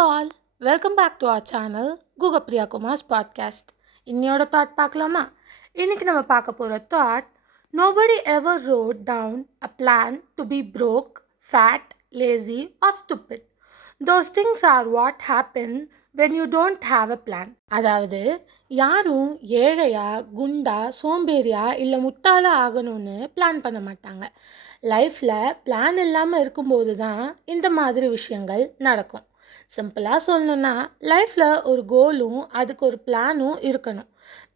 all, welcome back to our channel Guga Priya Kumar's podcast. இன்னையோட thought பார்க்கலாமா? இன்னைக்கு நம்ம பார்க்க போகிற thought, nobody ever wrote down a plan to be broke, fat, lazy or stupid. Those things are what happen when you don't have a plan. அதாவது யாரும் ஏழையா, குண்டா, சோம்பேறியா இல்லை முட்டாளா ஆகணும்னு பிளான் பண்ண மாட்டாங்க. லைஃப்பில் பிளான் இல்லாமல் இருக்கும்போது தான் இந்த மாதிரி விஷயங்கள் நடக்கும். சிம்பிளாக சொல்லணுன்னா, லைஃப்பில் ஒரு கோலும் அதுக்கு ஒரு பிளானும் இருக்கணும்.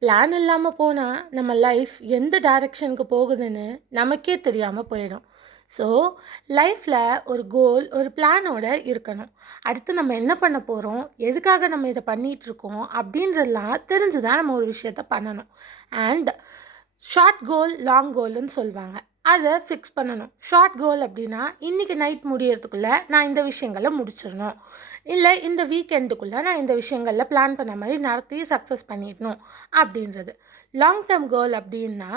பிளான் இல்லாமல் போனால் நம்ம லைஃப் எந்த டைரெக்ஷனுக்கு போகுதுன்னு நமக்கே தெரியாமல் போயிடும். ஸோ லைஃப்பில் ஒரு கோல், ஒரு பிளானோட இருக்கணும். அடுத்து நம்ம என்ன பண்ண போகிறோம், எதுக்காக நம்ம இதை பண்ணிகிட்ருக்கோம் அப்படின்றதெல்லாம் தெரிஞ்சு தான் நம்ம ஒரு விஷயத்த பண்ணணும். அண்ட் ஷார்ட் கோல், லாங் கோல்னு சொல்லுவாங்க. அதை ஃபிக்ஸ் பண்ணணும். ஷார்ட் கோல் அப்படின்னா, இன்றைக்கி நைட் முடியறதுக்குள்ளே நான் இந்த விஷயங்களை முடிச்சிடணும், இல்லை இந்த வீக்கெண்டுக்குள்ளே நான் இந்த விஷயங்களில் பிளான் பண்ண மாதிரி நடத்தி சக்ஸஸ் பண்ணிடணும் அப்படின்றது. லாங் டேர்ம் கோல் அப்படின்னா,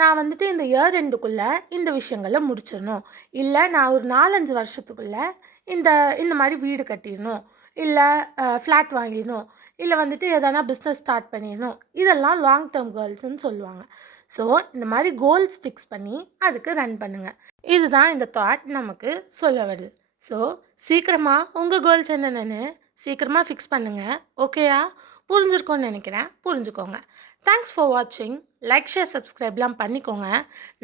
நான் இந்த இயர் எண்டுக்குள்ளே இந்த விஷயங்களை முடிச்சிடணும், இல்லை நான் ஒரு 4-5 வருஷத்துக்குள்ளே இந்த இந்த மாதிரி வீடு கட்டிடணும், இல்லை ஃப்ளாட் வாங்கிடணும், இல்லை எதனா பிஸ்னஸ் ஸ்டார்ட் பண்ணிடணும். இதெல்லாம் லாங் டேர்ம் கோல்ஸ்ன்னு சொல்லுவாங்க. ஸோ இந்த மாதிரி கோல்ஸ் ஃபிக்ஸ் பண்ணி அதுக்கு ரன் பண்ணுங்கள். இதுதான் இந்த தாட் நமக்கு சொல்ல வருது. ஸோ சீக்கிரமாக உங்கள் கோல்ஸ் என்னென்னு சீக்கிரமாக ஃபிக்ஸ் பண்ணுங்கள். ஓகேயா? புரிஞ்சிருக்கோன்னு நினைக்கிறேன். புரிஞ்சுக்கோங்க. தேங்க்ஸ் ஃபார் வாட்சிங். லைக், ஷேர், சப்ஸ்கிரைப்லாம் பண்ணிக்கோங்க.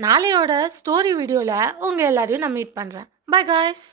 நாளையோட ஸ்டோரி வீடியோவில் உங்கள் எல்லாரையும் நான் மீட் பண்ணுறேன். By guys.